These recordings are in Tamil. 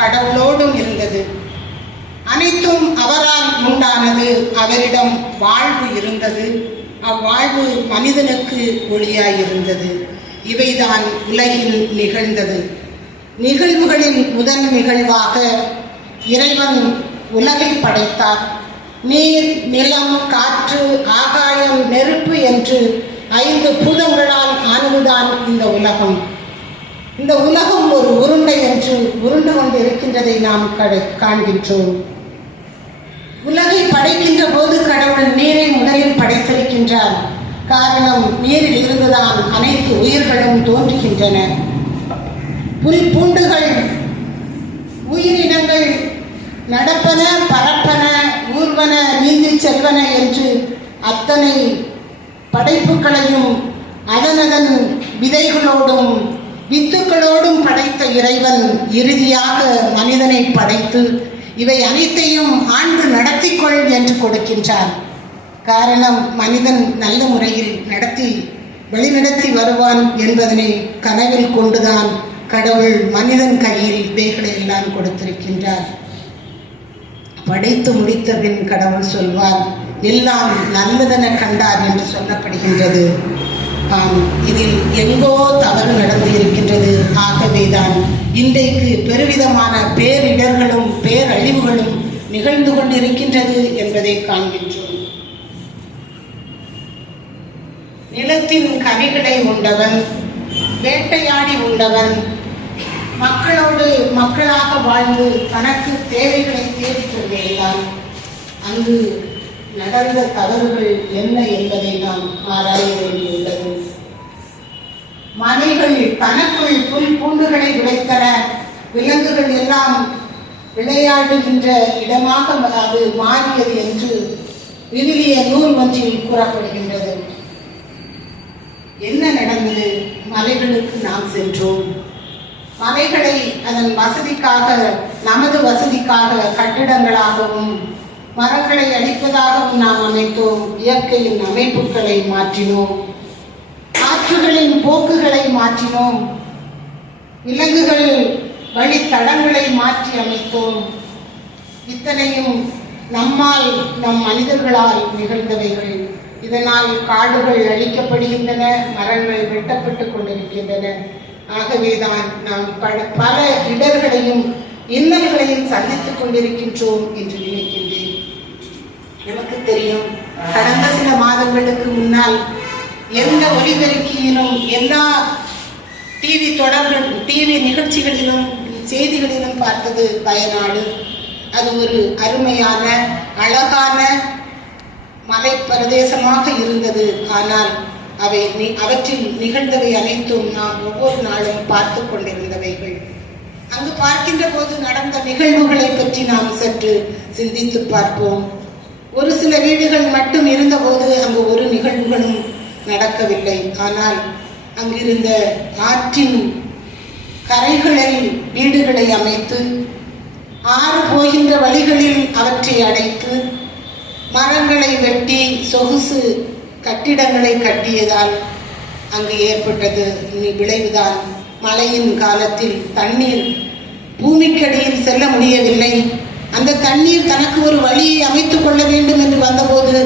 கடவுளோடும் இருந்தது. அனைத்தும் அவரால் உண்டானது. அவரிடம் வாழ்வு இருந்தது. அவ்வாழ்வு மனிதனுக்கு ஒளியாயிருந்தது. இவைதான் உலகில் நிகழ்ந்தது. நிகழ்வுகளின் முதல் நிகழ்வாக இறைவன் உலகை படைத்தார். நீர், நிலம், காற்று, ஆகாயம், நெருப்பு என்று 5 பூதங்களால் ஆனதுதான் இந்த உலகம். இந்த உலகம் ஒரு உருண்டை என்று உருண்டு கொண்டு இருக்கின்றதை நாம் காண்கின்றோம். உலகை படைக்கின்ற போது கடவுள் நீரை முதலில் படைத்திருக்கின்றார். காரணம், நீரில் இருந்துதான் அனைத்து உயிர்களும் தோன்றுகின்றன. புல் பூண்டுகள், உயிரினங்கள் நடப்பன, பரப்பன, ஊர்வன, நீந்தி செல்வன என்று அத்தனை படைப்புகளையும் அதனதன் விதைகளோடும் வித்துக்களோடும் படைத்த இறைவன் இறுதியாக மனிதனை படைத்து இவை அனைத்தையும் ஆண்டு நடத்திக்கொள் என்று கொடுக்கின்றார். காரணம், மனிதன் நல்ல முறையில் வழிநடத்தி வருவான் என்பதனை கனவில் கொண்டுதான் கடவுள் மனிதன் கையில் இவைகளை எல்லாம் கொடுத்திருக்கின்றார். படைத்து முடித்த பின் கடவுள் சொல்வார், எல்லாம் நல்லதென கண்டார் என்று சொல்லப்படுகின்றது. இதில் எங்கோ தவறு நடந்து இருக்கின்றது. ஆகவேதான் இன்றைக்கு பெருவிதமான பேரிடர்களும் பேரழிவுகளும் நிகழ்ந்து கொண்டிருக்கின்றது என்பதை காண்கின்றோம். நிலத்தின் கனிகளை உண்டவன், வேட்டையாடி உண்டவன், மக்களோடு மக்களாக வாழ்ந்து தனக்கு தேவைகளை தேடிக் கொண்டிருந்தான். அங்கு நடந்த தவறுகள் என்ன என்பதை நாம் ஆராய வேண்டியுள்ளது. மலைகள் தனக்குள் புல் பூண்டுகளை விளைத்தன. விலங்குகள் எல்லாம் விளையாடுகின்ற இடமாக அது மாறியது என்று விவிலிய நூல் ஒன்றில் கூறப்படுகின்றது. என்ன நடந்தது? மலைகளுக்கு நாம் சென்றோம். மலைகளை அதன் வசதிக்காக, நமது வசதிக்காக கட்டிடங்களாகவும் மரங்களை அடிப்பதாகவும் நாம் அமைத்தோம். இயற்கையின் அமைப்புகளை மாற்றினோம். ஆற்றுகளின் போக்குகளை மாற்றினோம். விலங்குகள் வழித்தடங்களை மாற்றி அமைத்தோம். இத்தனையும் நம்மால், நம் மனிதர்களால் நிகழ்ந்தவைகள். இதனால் காடுகள் அழிக்கப்படுகின்றன, மரங்கள் வெட்டப்பட்டு கொண்டிருக்கின்றன. ஆகவேதான் நாம் பல இடர்களையும் இன்னல்களையும் சந்தித்துக் கொண்டிருக்கின்றோம் என்று நினைக்கின்றேன். நமக்கு தெரியும், கடந்த சில மாதங்களுக்கு முன்னால் எந்த ஒலிபெருக்கியிலும், எல்லா டிவி நிகழ்ச்சிகளிலும், செய்திகளிலும் பார்த்தது வயநாடு. அது ஒரு அருமையான அழகான மலை பிரதேசமாக இருந்தது. ஆனால் அவற்றில் நிகழ்ந்தவை அனைத்தும் நாம் ஒவ்வொரு நாளும் பார்த்து கொண்டிருந்தவைகள். அங்கு பார்க்கின்ற போது நடந்த நிகழ்வுகளை பற்றி நாம் சற்று சிந்தித்து பார்ப்போம். ஒரு சில வீடுகள் மட்டும் இருந்தபோது அங்கு ஒரு நிகழ்வுகளும் நடக்கவில்லை. ஆனால் அங்கிருந்த ஆற்றின் கரைகளில் வீடுகளை அமைத்து, ஆறு போகின்ற வழிகளில் அவற்றை அடைத்து, மரங்களை வெட்டி சொகுசு கட்டிடங்களை கட்டியதால் அங்கு ஏற்பட்டது விளைவுதான். மழையின் காலத்தில் தண்ணீர் பூமிக்கடியில் செல்ல முடியவில்லை. அந்த தண்ணீர் தனக்கு ஒரு வழியை அமைத்துக் கொள்ள வேண்டும் என்று வந்தபோது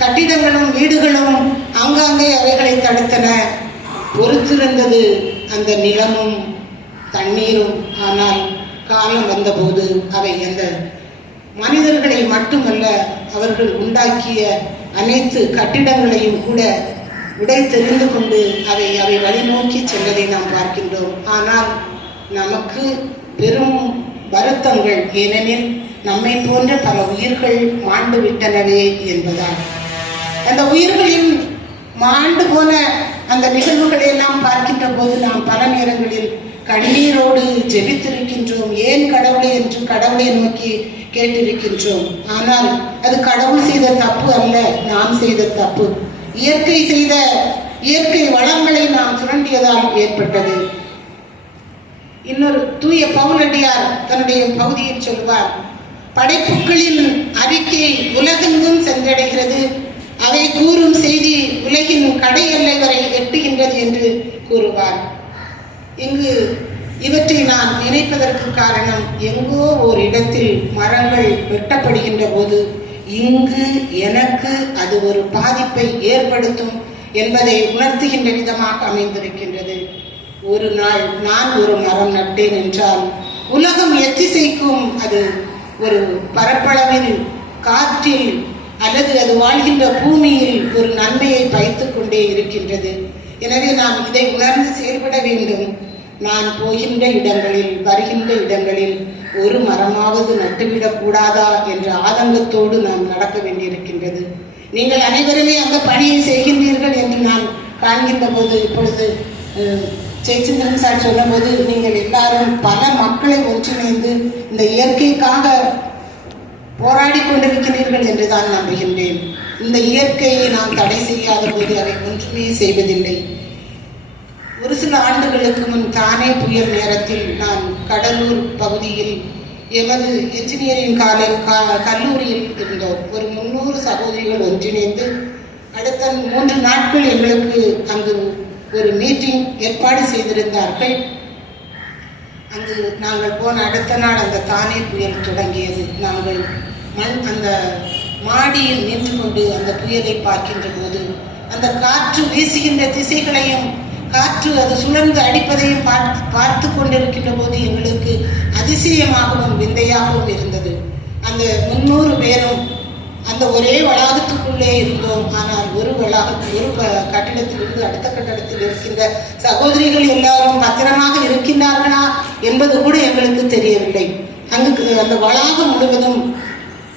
கட்டிடங்களும் வீடுகளும் ஆங்காங்கே அவைகளை தடுத்தன. பொறுத்திருந்தது அந்த நிலமும் தண்ணீரும். ஆனால் காலம் வந்தபோது அவை அந்த மனிதர்களை மட்டுமல்ல, அவர்கள் உண்டாக்கிய அனைத்து கட்டிடங்களையும் கூட உடைத்தெறிந்து கொண்டு அவை வழிநோக்கி செல்வதை நாம் பார்க்கின்றோம். ஆனால் நமக்கு பெரும் வருத்தங்கள். ஏனெனில் நம்மை போன்ற பல உயிர்கள் மாண்டு விட்டனவே என்பதால். அந்த உயிர்களின் மாண்டு போன அந்த நிகழ்வுகளை எல்லாம் பார்க்கின்ற போது நாம் பல நேரங்களில் கண்ணீரோடு ஜெபித்திருக்கின்றோம். ஏன் கடவுளை என்று கடவுளை நோக்கி கேட்டிருக்கின்றோம். ஆனால் அது கடவுள் செய்த தப்பு அல்ல, நாம் செய்த தப்பு. இயற்கை வளங்களை நாம் சுரண்டியதால் ஏற்பட்டது. இன்னொரு தூய பவுலடியார் தன்னுடைய பகுதியில் சொல்வார், படைப்புகளின் அறிக்கை உலகெங்கும் சென்றடைகிறது, அவை கூறும் செய்தி உலகின் கடை எல்லை வரை எட்டுகின்றது என்று கூறுவார். இங்கு இவற்றை நான் நினைப்பதற்கு காரணம், எங்கோ ஒரு இடத்தில் மரங்கள் வெட்டப்படுகின்ற போது இங்கு எனக்கு அது ஒரு பாதிப்பை ஏற்படுத்தும் என்பதை உணர்த்துகின்ற விதமாக அமைந்திருக்கின்றது. ஒரு நாள் நான் ஒரு மரம் நட்டேன் என்றால் உலகம் எத்திசைக்கும் அது ஒரு பரப்பளவில் காற்றில் அல்லது அது வாழ்கின்ற பூமியில் ஒரு நன்மையை பயத்துக் கொண்டே இருக்கின்றது. எனவே நாம் இதை உணர்ந்து செயல்பட வேண்டும். நான் போகின்ற இடங்களில், வருகின்ற இடங்களில் ஒரு மரமாவது நட்டுவிடக் கூடாதா என்ற ஆதங்கத்தோடு நாம் நடக்க வேண்டியிருக்கின்றது. நீங்கள் அனைவருமே அந்த பணியை செய்கின்றீர்கள் என்று நான் காண்கின்ற போது, இப்பொழுது ஜெயச்சந்திரன் சார் சொன்னபோது, நீங்கள் எல்லாரும் பல மக்களை ஒன்றிணைந்து இந்த இயற்கைக்காக போராடி கொண்டிருக்கிறீர்கள் என்று தான் நம்புகின்றேன். இந்த இயற்கையை நாம் தடை செய்யாத போது அவை ஒன்றுமே செய்வதில்லை. ஒரு சில ஆண்டுகளுக்கு முன் தானே புயல் நேரத்தில் நான் கடலூர் பகுதியில் எமது என்ஜினியரிங் கல்லூரியில் இருந்தோம். ஒரு 300 சகோதரிகள் ஒன்றிணைந்து அடுத்த 3 நாட்கள் எங்களுக்கு அங்கு ஒரு மீட்டிங் ஏற்பாடு செய்திருந்தார்கள். அங்கு நாங்கள் போன அடுத்த நாள் அந்த தானே புயல் தொடங்கியது. நாங்கள் அந்த மாடியில் நின்று கொண்டு அந்த புயலை பார்க்கின்ற போது அந்த காற்று வீசுகின்ற திசைகளையும் காற்று அது சுழன்று அடிப்பதையும் பார்த்து கொண்டிருக்கின்ற போது எங்களுக்கு அதிசயமாகவும் விந்தையாகவும் இருந்தது. அந்த 300 பேரும் அந்த ஒரே வளாகத்துக்குள்ளே இருந்தோம். ஆனால் ஒரு கட்டிடத்திலிருந்து அடுத்த கட்டிடத்தில் இருக்கின்ற சகோதரிகள் எல்லாரும் பத்திரமாக இருக்கின்றார்களா என்பது கூட எங்களுக்கு தெரியவில்லை. அங்கு அந்த வளாகம் முழுவதும்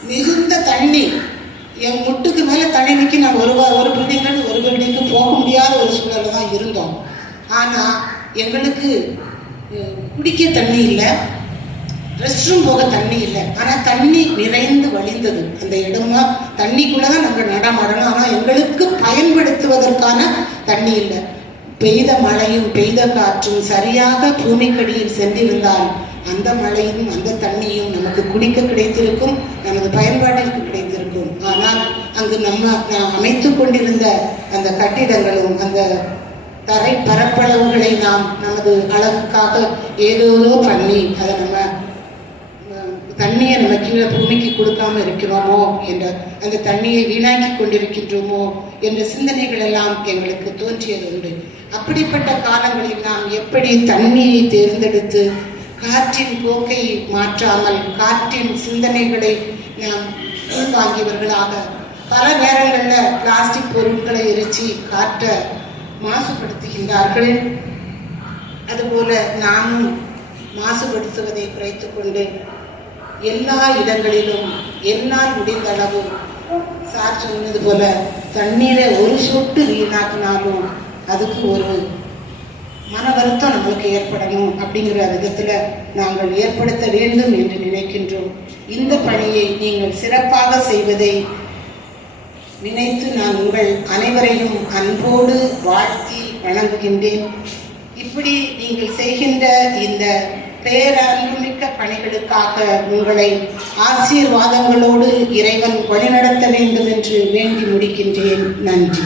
மிகுந்த தண்ணி, என் முட்டுக்கு மேலே தண்ணி நிற்கி நான் ஒரு பில்டிங்லேருந்து ஒரு பில்டிங்க்கு போக முடியாத ஒரு சூழலில் தான் இருந்தோம். ஆனால் எங்களுக்கு குடிக்க தண்ணி இல்லை, ரெஸ்ட் ரூம் போக தண்ணி இல்லை. ஆனால் தண்ணி நிறைந்து வழிந்தது. அந்த இடமா தண்ணிக்குள்ளே தான் நம்ம நடமாடணும். ஆனால் எங்களுக்கு பயன்படுத்துவதற்கான தண்ணி இல்லை. பெய்த மழையும் பெய்த காற்றும் சரியாக பூமிக்கடியில் சென்றிருந்தால் அந்த மழையும் அந்த தண்ணியும் நமக்கு குடிக்க கிடைத்திருக்கும், நமது பயன்பாட்டிற்கு கிடைத்திருக்கும். ஆனால் அங்கு நாம் அமைத்து கொண்டிருந்த அந்த கட்டிடங்களும் அந்த தரை பரப்பளவுகளை நாம் நமது அழகுக்காக ஏதோ பண்ணி அதை நம்ம தண்ணியை நம்ம கீழே பூமிக்கு கொடுக்காம இருக்கிறோமோ என்ற அந்த தண்ணியை வீணாக்கி கொண்டிருக்கின்றோமோ என்ற சிந்தனைகள் எல்லாம் எங்களுக்கு தோன்றியது உண்டு. அப்படிப்பட்ட காலங்களில் நாம் எப்படி தண்ணியை தேர்ந்தெடுத்து காற்றின் போக்கை மாற்றாமல் காற்றின் சிந்தனைகளை நாம் உள்வாங்கியவர்களாக பல நேரங்களில் பிளாஸ்டிக் பொருட்களை எரிச்சு காற்றை மாசுபடுத்துகின்றார்கள். அதுபோல நாமும் மாசுபடுத்துவதை குறைத்து கொண்டு எல்லா இடங்களிலும் என்னால் முடிந்த அளவு சார் சொன்னது போல தண்ணீரை ஒரு சொட்டு வீணாக்கினாலும் அதுக்கு ஒரு மன வருத்தம் நம்மளுக்கு ஏற்படணும் அப்படிங்கிற விதத்தில் நாங்கள் ஏற்படுத்த வேண்டும் என்று நினைக்கின்றோம். இந்த பணியை நீங்கள் சிறப்பாக செய்வதை நினைத்து நான் உங்கள் அனைவரையும் அன்போடு வாழ்த்தி வணங்குகின்றேன். இப்படி நீங்கள் செய்கின்ற இந்த பேரன்புமிக்க பணிகளுக்காக உங்களை ஆசீர்வாதங்களோடு இறைவன் வழிநடத்த வேண்டும் என்று வேண்டி முடிக்கின்றேன். நன்றி.